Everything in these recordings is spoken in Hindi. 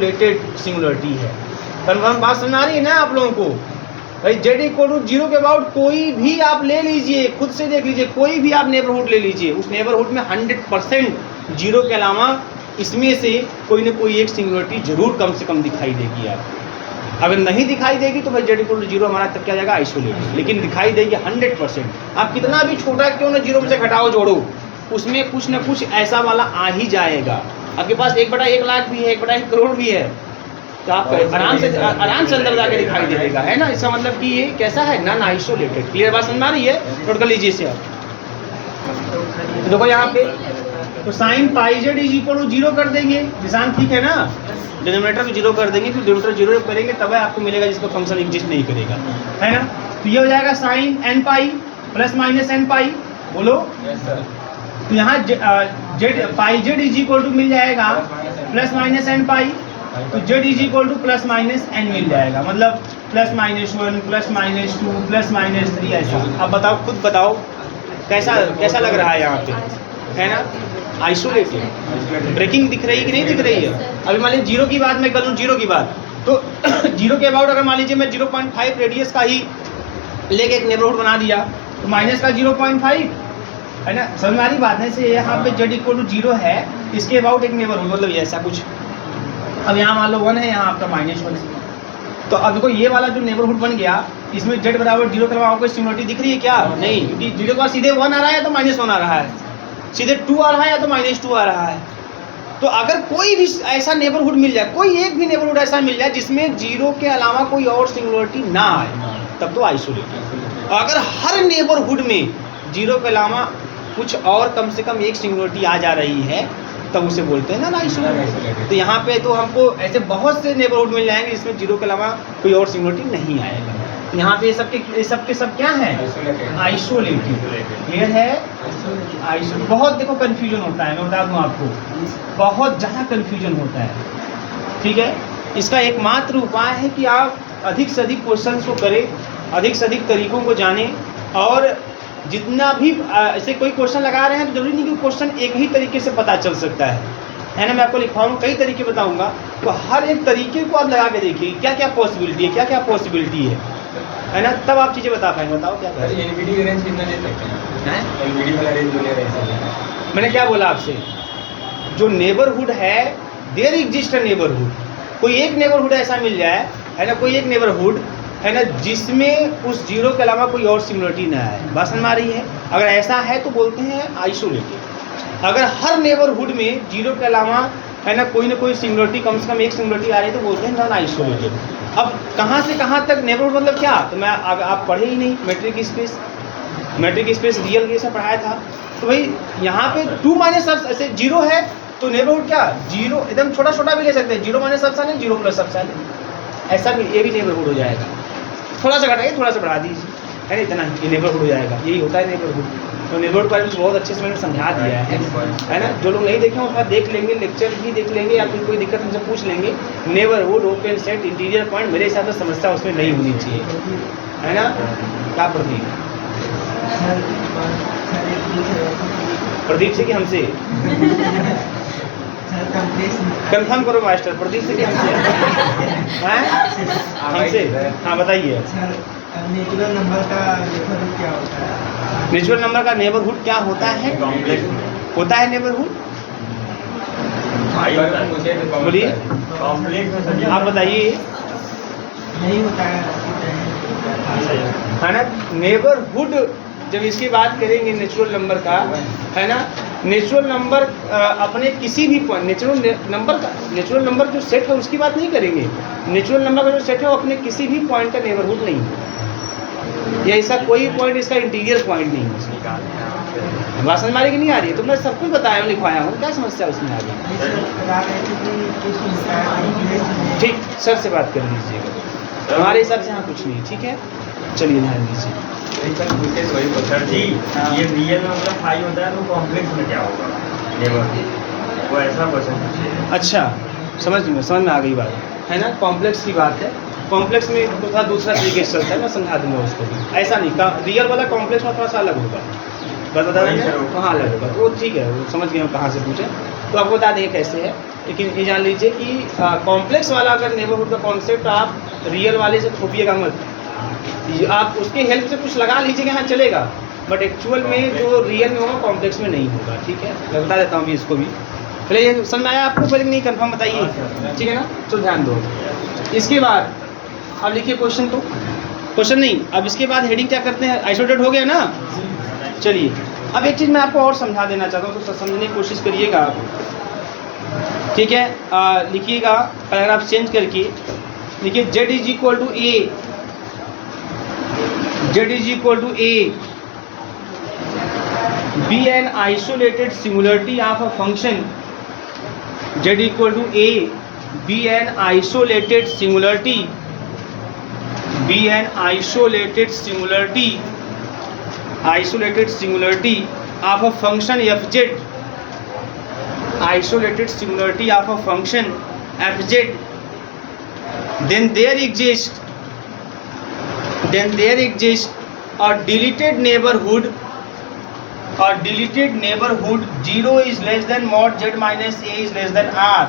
रिलेटेड सिंगुलरिटी है। कन्फर्म बात समझ आ रही है ना आप लोगों को? भाई z इक्वल टू 0 के अबाउट कोई भी आप ले लीजिए, खुद से देख लीजिए, कोई भी आप नेबरहुड ले लीजिए, उस नेबरहुड में 100% 0 के अलावा इसमें से कोई ना कोई एक सिंगुलरिटी जरूर कम से कम दिखाई देगी। आप अगर नहीं दिखाई देगी तो भाई z इक्वल टू 0 हमारा तब क्या जाएगा, आइसोलेटेड। लेकिन दिखाई देगी 100%। आप कितना भी छोटा क्यों ना 0 में से घटाओ जोड़ो, उसमें कुछ ना कुछ ऐसा वाला आ ही जाएगा। आपके पास 1/1 लाख भी है, 1/1 करोड़ भी है, तो आप आराम से अंदर जाके दिखाई दे देगा, है ना। इसका मतलब कि ये कैसा है, नॉन आइसोलेटेड। क्लियर बात समझ आ रही है? नोट कर लीजिए इसे आप। तो देखो यहाँ पे तो sine pi Z is equal to 0 कर देंगे, निशान ठीक है ना, डिनोमिनेटर को 0 कर देंगे, फिर डिनोमिनेटर 0 करेंगे तब आपको मिलेगा जिसका फंक्शन एग्जिस्ट नहीं करेगा, है ना। तो ये हो जाएगा sine n pi plus minus n pi, बोलो। तो यहाँ Z pi Z is equal to मिल जाएगा प्लस माइनस n पाई, तो z is equal to plus minus n मिल जाएगा, मतलब plus minus 1 plus minus 2 plus minus 3 ऐसा। अब बताओ, खुद बताओ कैसा लग रहा है यहाँ पे, है ना, आइसोलेटेड। ब्रेकिंग दिख रही कि नहीं दिख रही है? अभी मान लीजिए 0 की बात मैं कर लूँ, 0 की बात, तो 0 के अबाउट अगर मान लीजिए मैं 0.5 रेडियस का ही लेके एक नेबरहुड बना दिया, तो माइनस का 0.5, है ना, समझ में आ रही बात है। से यहाँ पे z इक्वल टू 0 है, इसके अबाउट एक नेबरहुड, मतलब ये ऐसा कुछ। अब यहाँ मान लो 1 है, यहाँ आपका -1 है, तो अब देखो ये वाला जो नेबरहुड बन गया, इसमें z बराबर 0 के अलावा आपको सिमिलरिटी दिख रही है क्या? नहीं, क्योंकि 0 के बाद सीधे 1 आ रहा है या तो -1 आ रहा है, सीधे 2 आ रहा है या तो -2 आ रहा है। तो अगर कोई भी ऐसा नेबरहुड मिल जाए, कोई एक भी नेबरहुड ऐसा मिल जाए जिसमें 0 के अलावा कोई और सिंगुलरिटी ना आए, तब तो आइसोलेटेड। अगर हर नेबरहुड में 0 के अलावा कुछ और कम से कम एक सिंगुलरिटी आ जा रही है, तब उसे बोलते हैं ना आइसोलेटेड। तो यहाँ पे तो हमको ऐसे बहुत से नेबरहुड मिल जाएंगे जिसमें 0 के अलावा कोई और सिंगुलरिटी नहीं आएगा। यहाँ पे ये सब क्या है, आइसोलेटेड। क्लियर है? बहुत देखो कन्फ्यूजन होता है, मैं बता दूँ आपको, बहुत ज़्यादा कन्फ्यूजन होता है, ठीक है। इसका एकमात्र उपाय है कि आप अधिक से अधिक क्वेश्चन को करें, अधिक से अधिक तरीकों को जानें, और जितना भी ऐसे कोई क्वेश्चन लगा रहे हैं तो जरूरी नहीं कि क्वेश्चन एक ही तरीके से पता चल सकता है ना। मैं आपको लिखवाऊंगा, कई तरीके बताऊंगा, तो हर एक तरीके को आप लगा के देखिए क्या क्या पॉसिबिलिटी है, क्या क्या पॉसिबिलिटी है ना, तब आप चीज़ें बता पाएंगे। बताओ क्या करें? एनवीडी का रेंज कितना दे सकते हैं? एनवीडी वाला रेंज बोले रहे। मैंने क्या बोला आपसे, जो नेबरहुड है, देयर एग्जिस्ट अ नेबरहुड, कोई एक नेबरहुड ऐसा मिल जाए, है ना, कोई एक नेबरहुड है ना जिसमें उस 0 के अलावा कोई और सिमिलरिटी ना है। बात समझ में आ रही है? अगर ऐसा है तो बोलते हैं आइसोलेटेड। अगर हर नेबरहुड में 0 के अलावा है ना कोई सिमिलरिटी, कम से कम एक सिमिलरिटी आ रही है, तो बोलते हैं नॉन आइसोलेटेड। अब कहाँ से कहाँ तक नेबरहुड मतलब क्या, तो मैं आप पढ़े ही नहीं, मैट्रिक स्पेस रियल के से पढ़ाया था। तो भाई यहाँ पे 2 माइनस ऐसे 0 है, तो नेबरहुड क्या 0 एकदम छोटा छोटा भी ले सकते हैं, 0 माइनस सबसे 0 प्लस सबसे, ऐसा भी ये भी नेबरहुड हो जाएगा। थोड़ा सा घटाइए, थोड़ा सा बढ़ा दीजिए, है ना, इतना ये नेबरहुड हो जाएगा। यही होता है नेबरहुड। तो नेबरहुड पर बहुत अच्छे से मैंने समझा दिया है ना। जो लोग नहीं देखे उनका देख लेंगे, लेक्चर भी देख लेंगे, या फिर कोई दिक्कत उनसे पूछ लेंगे। Neighbourhood, open set, interior point, मेरे हिसाब से समस्या उसमें नहीं होनी चाहिए, है ना। क्या प्रदीप से कि हमसे? कंफर्म करो मास्टर, प्रदीप से कि हमसे? हमसे? हाँ बताइए। नेचुरल नंबर का नेबरहुड क्या होता है? नेचुरल नंबर का नेबरहुड क्या होता है? होता है नेबरहुड, बोलिए, आप बताइए। नहीं होता है ना, नेबरहुड जब इसकी बात करेंगे नेचुरल नंबर का, है ना, नेचुरल नंबर अपने किसी भी पॉइंट, नेचुरल नंबर जो सेट है उसकी बात नहीं करेंगे। नेचुरल नंबर का जो सेट है वो अपने किसी भी पॉइंट का नेबरहुड नहीं है, या ऐसा कोई पॉइंट इसका इंटीरियर पॉइंट नहीं है। बात समझ की नहीं आ रही है? तो मैं सब कुछ बताया हूँ, लिखवाया हूँ, क्या समस्या उसमें आ गई? ठीक, सर से बात कर लीजिएगा, हमारे हिसाब से यहाँ कुछ नहीं, ठीक है। चलिए ध्यान दीजिए। सर जी, ये रियल में मतलब हाई होता है, तो कॉम्प्लेक्स में क्या होगा नेबरहुड? वो ऐसा क्वेश्चन पूछिए। अच्छा, समझ में आ गई बात, है ना। कॉम्प्लेक्स की बात है, कॉम्प्लेक्स में थोड़ा दूसरा तरीके से चलता है, मैं समझा दूंगा उसको भी। ऐसा नहीं, रियल वाला कॉम्प्लेक्स में थोड़ा सा अलग होगा, बस बता देंगे कहाँ अलग होगा, तो वो ठीक है, वो समझ गए हम कहाँ से पूछे। तो आपको बता देंगे कैसे है, लेकिन ये जान लीजिए कि कॉम्प्लेक्स वाला अगर नेबरहुड का कॉन्सेप्ट आप रियल वाले से थोपिएगा मत। आप उसके हेल्प से कुछ लगा लीजिएगा, हाँ चलेगा, बट एक्चुअल में जो रियल में होगा कॉम्प्लेक्स में नहीं होगा। ठीक है, मैं बता देता हूँ अभी इसको भी। पहले ये समझ में आया आपको, पहले नहीं कंफर्म बताइए, ठीक है ना? तो ध्यान दो। इसके बाद अब लिखिए क्वेश्चन, तो क्वेश्चन नहीं, अब इसके बाद हेडिंग क्या करते हैं, आइसोलेटेड हो गया ना। चलिए अब एक चीज़ मैं आपको और समझा देना चाहता हूँ, तो समझने की कोशिश करिएगा आप। ठीक है, लिखिएगा पैराग्राफ चेंज करके, लिखिए z is equal to a, z is equal to a be an isolated singularity of a function, z equal to a be an isolated singularity, be an isolated singularity of a function fz, isolated singularity of a function fz, then there exists a deleted neighborhood, 0 is less than mod z minus a is less than r.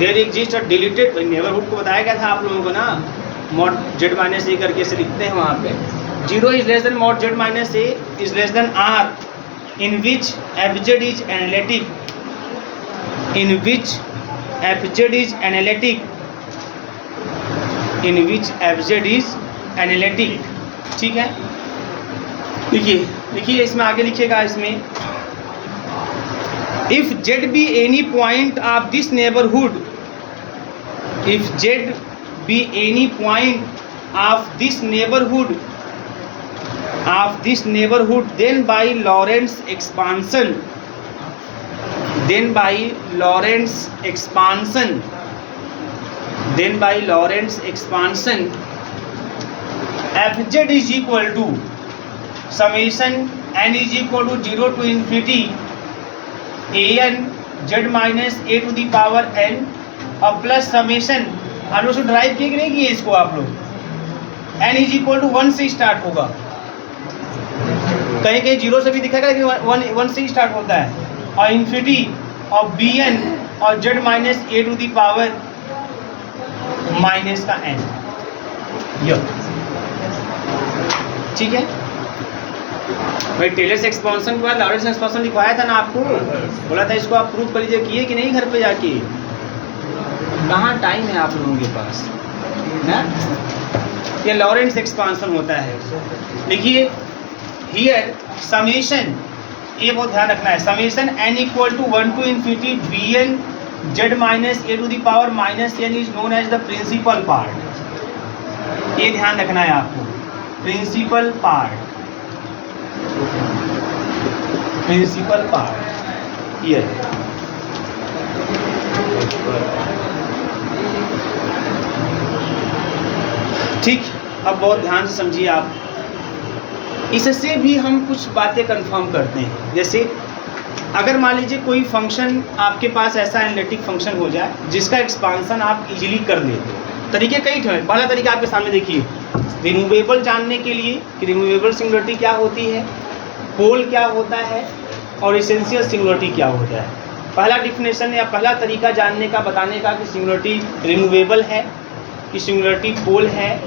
There exists a deleted neighborhood को बताया गया था आप लोगों को ना, mod z minus a करके से लिखते हैं वहाँ पे। 0 is less than mod z minus a is less than r, in which fz is analytic, in which fz is analytic, in which fz is analytic। ठीक है, लिखिए इसमें आगे लिखिएगा, इसमें if z be any point of this neighborhood, if z be any point of this neighborhood, then by Lorentz expansion, fz is equal to summation n is equal to 0 to infinity an z minus a to the power n और प्लस समेशन, हम लोग ड्राइव किए कि नहीं किए इसको आप लोग, n इज इक्वल टू 1 से स्टार्ट होगा, कहीं कहीं 0 से भी दिखाएगा लेकिन 1 से स्टार्ट होता है, और इन्फिनिटी और bn और z minus a to the power minus का n। ठीक है भाई, टेलर्स एक्सपांशन के बाद लॉरेंस एक्सपांशन लिखवाया था ना आपको, बोला था इसको आप प्रूव कर लीजिए, किए कि नहीं घर पे जाके? कहाँ टाइम है आप लोगों के पास ना? ये लॉरेंस एक्सपांशन होता है। लिखिए हियर समेशन, ये बहुत ध्यान रखना है, summation n equal to 1 to infinity bn z minus a to the power minus n is known as the principal part. ये ध्यान रखना है आपको, प्रिंसिपल पार्ट ये। ठीक, अब बहुत ध्यान से समझिए आप, इससे भी हम कुछ बातें कंफर्म करते हैं। जैसे अगर मान लीजिए कोई फंक्शन आपके पास ऐसा एनालिटिक फंक्शन हो जाए जिसका एक्सपांसन आप इजीली कर लेते हो, तरीके कई थे। पहला तरीका आपके सामने देखिए, रिमूवेबल जानने के लिए कि रिमूवेबल सिंगुलरिटी क्या होती है, पोल क्या होता है और एसेंशियल सिंगुलरिटी क्या होता है। पहला डिफिनेशन या पहला तरीका जानने का, बताने का कि सिंगुलरिटी रिमूवेबल है, कि सिंगुलरिटी पोल है,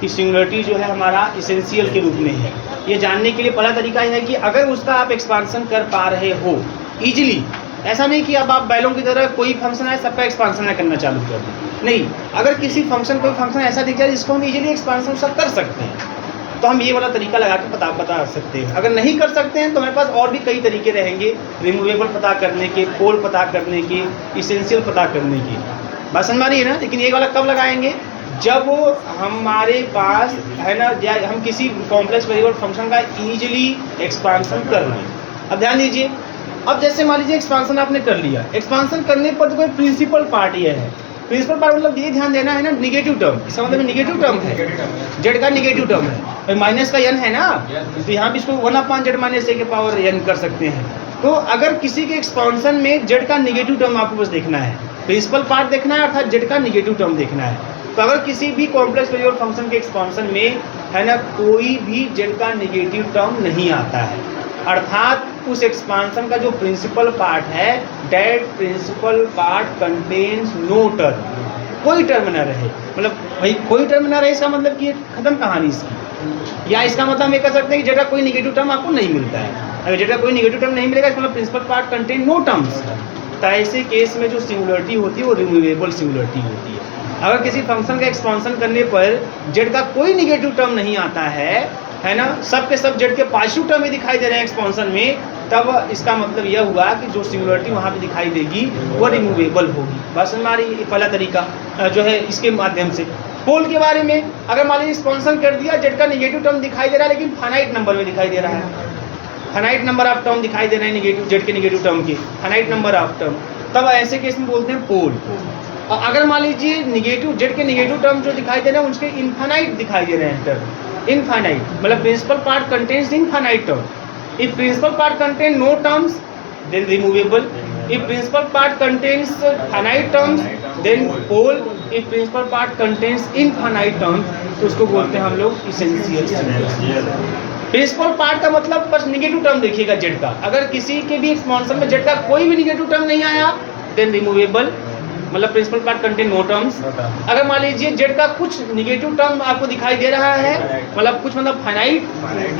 कि सिंगुलरिटी जो है हमारा एसेंशियल के रूप में है। ये जानने के लिए पहला तरीका है कि अगर उसका आप एक्सपांसन कर पा रहे हो ईजिली, ऐसा नहीं कि अब आप बैलों की तरह कोई फंक्शन है सबका एक्सपांसन करना चालू कर दें, नहीं, अगर किसी फंक्शन कोई फंक्शन ऐसा दिख जाए जिसको हम इजीली एक्सपांसन सब कर सकते हैं तो हम ये वाला तरीका लगा के बता सकते हैं। अगर नहीं कर सकते हैं तो हमारे पास और भी कई तरीके रहेंगे, रिमूवेबल पता करने के, पोल पता करने के, इसेंशियल पता करने की। बात समझ आ रही है ना? लेकिन ये वाला कब लगाएंगे? जब हमारे पास है ना, हम किसी कॉम्प्लेक्स वेरिएबल फंक्शन का इजीली एक्सपांसन कर रहे हैं। अब ध्यान दीजिए, अब जैसे मान लीजिए एक्सपांसन आपने कर लिया, एक्सपांसन करने पर तो कोई प्रिंसिपल पार्ट ये है, प्रिंसिपल पार्ट मतलब ये ध्यान देना है ना, निगेटिव टर्म, इसका मतलब निगेटिव टर्म है, जेड का निगेटिव टर्म है, माइनस का n है ना, तो यहाँ भी इसको 1/z माइनस a के पावर n कर सकते हैं। तो अगर किसी के एक्सपांसन में जेड का निगेटिव टर्म आपको बस देखना है, प्रिंसिपल पार्ट देखना है, अर्थात जेड का निगेटिव टर्म देखना है। तो अगर किसी भी कॉम्प्लेक्स वेरिएबल फंक्शन के एक्सपांसन में है ना, कोई भी जेड का निगेटिव टर्म नहीं आता है, अर्थात उस एक्सपांसन का जो प्रिंसिपल पार्ट है, that principal part contains no term, कोई टर्म ना रहे। मतलब भाई कोई टर्म ना रहे इसका मतलब कि खत्म कहानी इसकी, या इसका मतलब हम ये कह सकते हैं कि जेटा कोई निगेटिव टर्म आपको नहीं मिलता है। अगर जेटा कोई निगेटिव टर्म नहीं मिलेगा इसका मतलब principal part contain no terms. तो ऐसे केस में जो सिंगुलरिटी होती है वो रिमूवेबल सिंगुलरिटी होती है। अगर किसी फंक्शन का एक्सपांसन करने पर जेड का कोई निगेटिव टर्म नहीं आता है ना, सब के सब जेड के पॉजिटिव टर्म ही दिखाई दे रहे हैं एक्सपांसन में, तब इसका मतलब यह हुआ कि जो सिंगुलरिटी वहाँ पे दिखाई देगी वो रिमूवेबल होगी। बस हमारी पहला तरीका जो है इसके माध्यम से। पोल के बारे में अगर मान लीजिए एक्सपांसन कर दिया, जेड का निगेटिव टर्म दिखाई दे रहा है लेकिन फाइनाइट नंबर में दिखाई दे रहा है, फाइनाइट नंबर ऑफ टर्म दिखाई दे रहे हैं निगेटिव, जेड के निगेटिव टर्म के फाइनाइट नंबर ऑफ टर्म, तब ऐसे केस में बोलते हैं पोल। और अगर मान लीजिए निगेटिव जेड के निगेटिव टर्म जो दिखाई दे रहे हैं उसके इनफाइनाइट दिखाई दे रहे हैं टर्म, इनफाइनाइट मतलब principal part contains infinite term. If principal part contain no terms then removable, if principal part contains finite terms then pole, if principal part contains infinite terms तो उसको बोलते हैं हम लोग इसेंशियल। प्रिंसिपल पार्ट का मतलब बस निगेटिव टर्म देखिएगा जेड का, अगर किसी के भी एक्सपांसन में जेड का कोई भी निगेटिव टर्म नहीं आया देन रिमूवेबल, मतलब principal part contain no terms. अगर मान लीजिए जेड का कुछ निगेटिव टर्म आपको दिखाई दे रहा है, मतलब कुछ मतलब फाइनाइट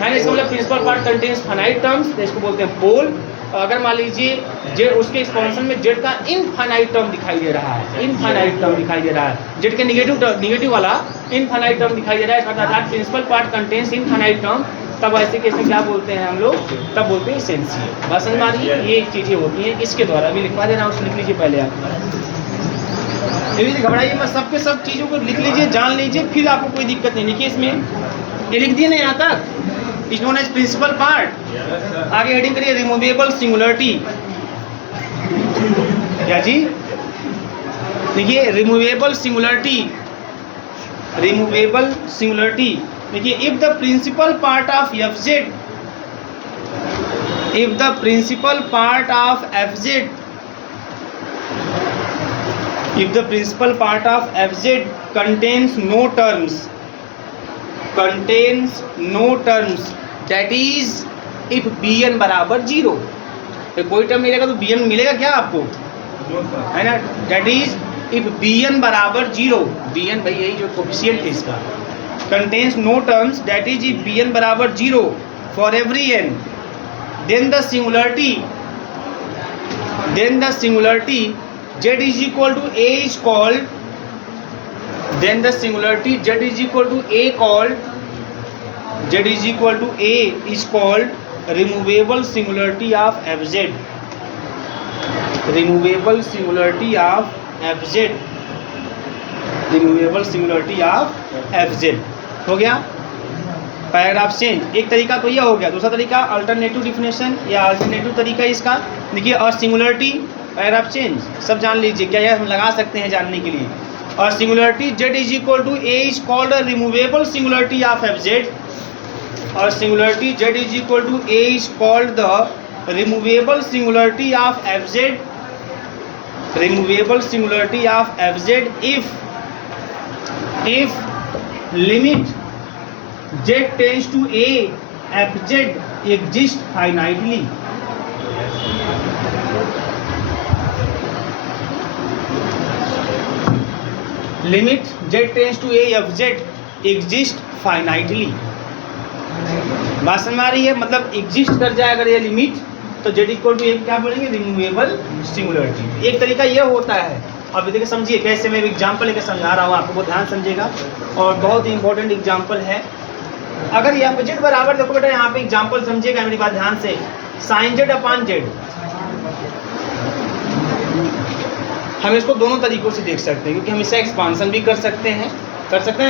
है, इसका मतलब principal part contains finite terms, इसको बोलते हैं पोल। अगर मान लीजिए जेड उसके एक्सपांसन में जेड का इनफाइनाइट टर्म दिखाई दे रहा है, इनफाइनाइट टर्म दिखाई दे रहा है, जेड के निगेटिव वाला इनफाइनाइट टर्म दिखाई दे रहा है, अर्थात principal part contains infinite term, तब ऐसे केस में क्या बोलते हैं हम लोग, तब बोलते हैं इसेंशियल। बस समझ में आ रही है, ये चीज़ें होती हैं इसके द्वारा। अभी लिखवा देना, उसको लिख लीजिए पहले आप, घबराइए मत, सबके सब चीज़ों को लिख लीजिए, जान लीजिए, फिर आपको कोई दिक्कत नहीं। देखिए इसमें ये लिख दिए ना यहाँ तक, is known as principal part, आगे हेडिंग करिए रिमूवेबल सिंगुलरिटी। क्या जी, देखिए रिमूवेबल सिंगुलरिटी, रिमूवेबल सिंगुलरिटी देखिए, if the principal part of f z, if the principal part of f z, if the principal part of fz contains no terms, contains no terms, that is if bn बराबर 0, कोई टर्म मिलेगा तो bn मिलेगा क्या आपको, है ना, that is if bn बराबर 0, bn भाई यही जो कोफिशिएंट है इसका, contains no terms, that is if bn बराबर 0 for every n, then the singularity z is equal to a is called, then the singularity z is equal to a called, z is equal to a is called removable singularity of fz, removable singularity of fz, removable singularity of fz। हो गया पैराग्राफ चेंज। एक तरीका तो यह हो गया, दूसरा तरीका अल्टरनेटिव डिफिनेशन या अल्टरनेटिव तरीका इसका देखिए, और सिंगुलरिटी पैराग्राफ चेंज सब जान लीजिए, क्या यह हम लगा सकते हैं जानने के लिए। और singularity z is equal to a is called a removable singularity of fz, और singularity z is equal to a is called the removable singularity of fz, removable singularity of fz if limit z tends to a fz exist finitely, limit z tends to a of z exist finitely. बात समझ में आ रही है, मतलब एग्जिस्ट कर जाए अगर ये लिमिट तो z इक्वल टू क्या बोलेंगे, रिमूवेबल सिंगुलरिटी। एक तरीका ये होता है, अब देखिए समझिए कैसे, मैं एग्जांपल लेकर समझा रहा हूँ आपको, बहुत ध्यान समझिएगा और बहुत ही इंपॉर्टेंट एग्जांपल है। अगर यहाँ पे z बराबर, देखो बेटा यहाँ पे एग्जांपल समझिएगा मेरी बात ध्यान से, साइन z अपॉन z, हम इसको दोनों तरीकों से देख सकते हैं, क्योंकि हम इसे एक्सपांसन भी कर सकते हैं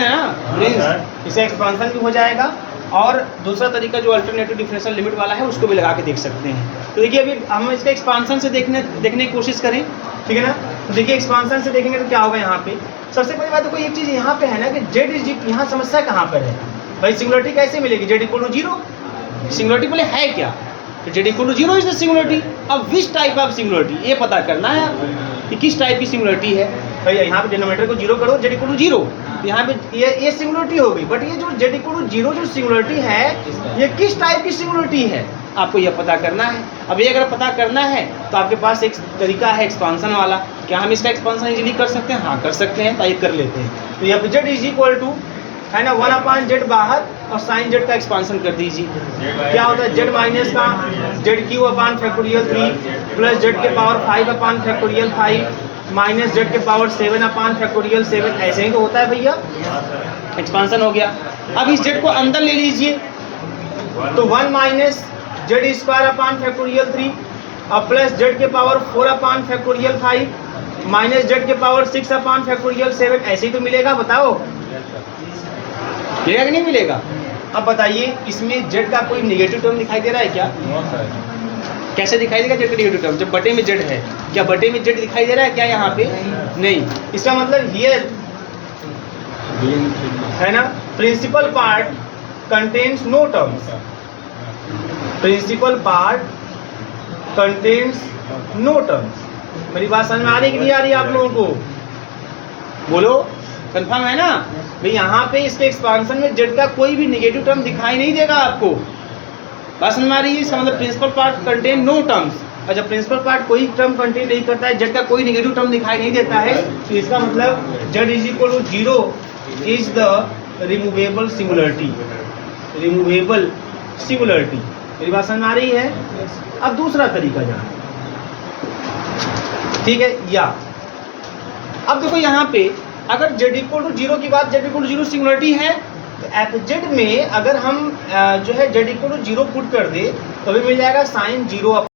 ना प्रिंस, इसे एक्सपांसन भी हो जाएगा, और दूसरा तरीका जो अल्टरनेटिव डिफरेंशियल लिमिट वाला है उसको भी लगा के देख सकते हैं। तो देखिए अभी हम इसका एक्सपांसन से देखने की कोशिश करें, ठीक है ना। तो देखिए एक्सपांसन से देखेंगे तो क्या होगा, यहाँ पे सबसे पहली बात देखो एक चीज़ यहाँ पे है ना कि जेड इज, यहाँ समस्या कहाँ पर है भाई, सिंगुलरिटी कैसे मिलेगी, जेड इक्वल टू 0, सिंगुलरिटी पहले है क्या, z equal to 0 is the singularity. अब विच टाइप ऑफ सिंगुलरिटी ये पता करना है आपको कि किस टाइप की सिंगुलरिटी है भाई। यहाँ पे डिनोमिनेटर को 0 करो, जेड इक्वल टू 0, यहाँ पे ये सिंगुलरिटी हो गई, बट ये जो जेड इक्वल टू 0 जो सिंगुलरिटी है ये किस टाइप की सिंगुलरिटी है, आपको यह पता करना है। अब ये अगर पता करना है तो आपके पास एक तरीका है एक्सपांसन वाला। क्या हम इसका एक्सपांसन इजीली कर सकते हैं? हाँ कर सकते हैं, तो ये कर लेते हैं। तो f z is equal to है ना 1/z बाहर और साइन जेड का एक्सपांसन कर दीजिए। क्या होता है जेड माइनस का जेड क्यू अपान फैक्टोरियल 3 प्लस जेड के पावर 5 अपान फैक्टोरियल 5 माइनस जेड के पावर 7 अपान फैक्टोरियल 7। ऐसे ही तो होता है भैया, एक्सपांसन हो गया। अब इस जेड को अंदर ले लीजिए तो 1 minus Z square upon factorial 3 और प्लस जेड के पावर 4 अपान फैक्टोरियल 5 माइनस जेड के पावर 6 अपान फैक्टोरियल 7। ऐसे ही तो मिलेगा, बताओ मिलेगा कि नहीं मिलेगा? अब बताइए इसमें जेड का कोई निगेटिव टर्म दिखाई दे रहा है क्या? कैसे दिखाई देगा जेड का निगेटिव टर्म? जब बटे में जेड है, क्या बटे में जेड दिखाई दे रहा है क्या यहाँ पे? नहीं। इसका मतलब ये है ना principal part contains no terms, principal part contains no terms. मेरी बात समझ में आ रही कि नहीं आ रही आप लोगों को? बोलो, कंफर्म है ना भाई? यहाँ पे इसके एक्सपांसन में जेड का कोई भी नेगेटिव टर्म दिखाई नहीं देगा आपको। बात समझ में आ रही है? इसका मतलब principal part contain no terms, और जब प्रिंसिपल पार्ट कोई टर्म कंटेन नहीं करता है, जेड का कोई नेगेटिव टर्म दिखाई नहीं देता है, तो इसका मतलब z is equal to 0 is the removable singularity, removable singularity. मेरी बात समझ में आ रही है? अब दूसरा तरीका जाना, ठीक है? या अब देखो यहाँ पे अगर z इक्वल टू 0 की बात, z इक्वल टू 0 सिंगुलरिटी है, तो एफ जेड में अगर हम जो है z इक्वल टू 0 पुट कर दे तो हमें मिल जाएगा साइन 0